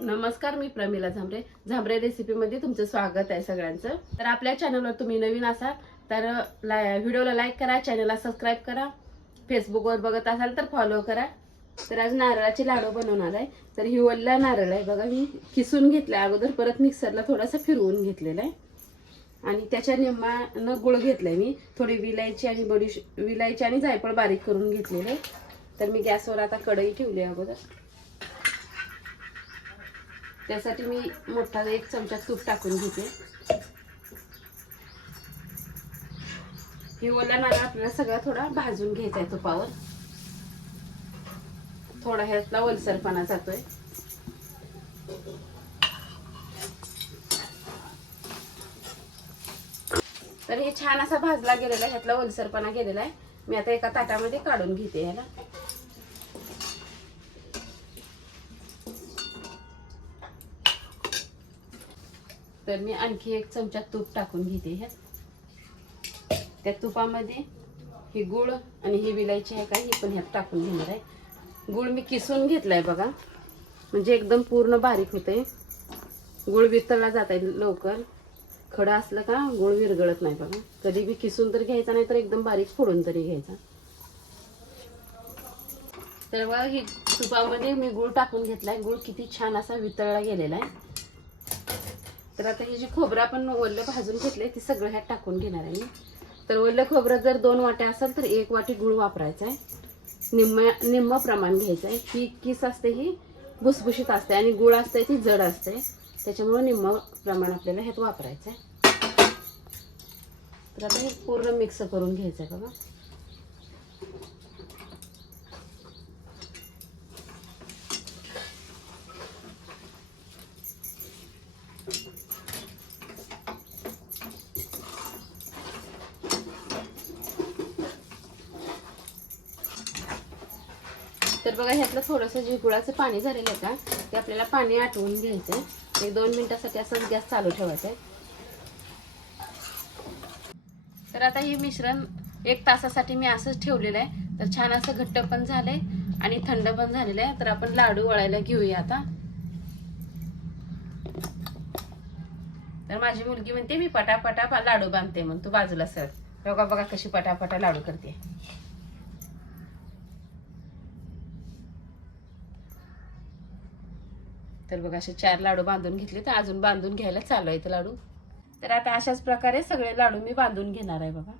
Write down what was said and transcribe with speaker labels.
Speaker 1: नमस्कार मी प्रमिला झांबरे. झांबरे रेसिपीमध्ये तुमचं स्वागत आहे सगळ्यांचं. तर आपल्या चॅनलवर तुम्ही नवीन असाल तर ला व्हिडिओला लाईक करा चॅनलला सबस्क्राईब करा. फेसबुकवर बघत असाल तर फॉलो करा. तर आज नारळाचे लाडू बनवणार आहे. तर ही ओल्ला नारळ आहे. बघा मी किसून घेतला अगोदर परत मिक्सरला थोडासा फिरवून घेतलेला आहे. आणि त्याच्या निम्मानं गुळ घेतलाय मी. थोडी विलायची आणि बडी विलायची आणि जायफळ बारीक करून घेतलेले तर मी गॅसवर आता कढई ठेवली आहे अगोदर. त्यासाठी मी मोठा एक चमचा तूप टाकून घेते. हिवला ओला नारळ आपल्याला सगळा थोडा भाजून घ्यायचा आहे तुपावर. थोडा ह्यातला ओलसरपणा जातोय. तर हे छान असा भाजला गेलेला आहे ह्यातला ओलसरपणा गेलेला आहे. मी आता एका ताटामध्ये काढून घेते ह्याला तर मी आणखी एक चमचा तूप टाकून घेते ह्यात. त्या तुपामध्ये ही गुळ आणि ही विलायची आहे का ही पण ह्यात टाकून घेणार आहे. गुळ मी किसून घेतलाय बघा. म्हणजे एकदम पूर्ण बारीक होते गुळ वितळला जात आहे लवकर. खडा असलं का गुळ विरगळत नाही बघा. कधी बी किसून तर घ्यायचा नाही तर एकदम बारीक फोडून तरी घ्यायचा. तर बघा ही तुपामध्ये मी गुळ टाकून घेतलाय. गुळ किती छान असा वितळला गेलेला आहे. तर आता ही जी खोबरं आपण ओलं भाजून घेतलंय ती सगळं ह्यात टाकून घेणार आहे तर ओलं खोबरं जर दोन वाट्या असेल तर एक वाटी गुळ वापरायचा आहे. निम्म निम्म प्रमाण घ्यायचं आहे. ती किस असते ही भुसभुशीत असते आणि गुळ असते ती जड असते. त्याच्यामुळे निम्म प्रमाण आपल्याला ह्यात वापरायचं आहे. तर आता हे पूर्ण मिक्स करून घ्यायचं आहे बघा. तर बघा ह्यातलं थोडंसं जे पाणी झालेलं आहे का ते आपल्याला पाणी आटवून घ्यायचं आहे एक दोन मिनटासाठी असंच गॅस चालू ठेवायचा आहे तर आता हे मिश्रण एक तासासाठी मी असंच ठेवलेलं आहे. तर छान असं घट्ट पण झालंय आणि थंड पण झालेलं आहे. तर आपण लाडू वळायला घेऊया आता. तर माझी मुलगी म्हणते मी पटापटा लाडू बांधते. मग तू बाजूला सर. बघा बघा कशी पटापटा लाडू करते. तर बघा असे चार लाडू बांधून घेतले तर अजून बांधून घ्यायला चालू आहे ते लाडू. तर आता अशाच प्रकारे सगळे लाडू मी बांधून घेणार आहे बघा.